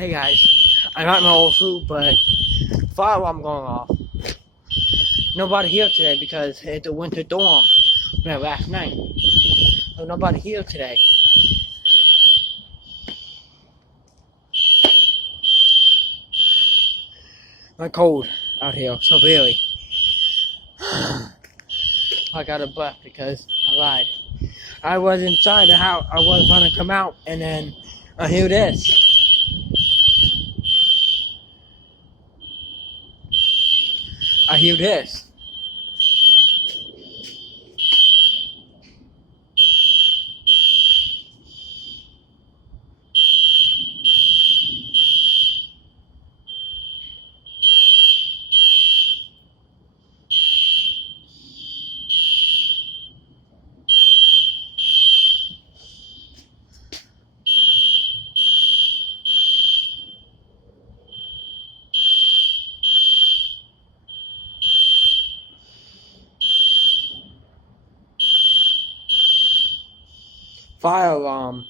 Hey guys, I got my old food, but fire alarm going off. Nobody here today because it's a winter storm. Last night. So nobody here today. I'm cold out here, severely. I got a breath because I lied. I was inside the house. I was gonna come out, and then I hear this. I hear this. Fire alarm.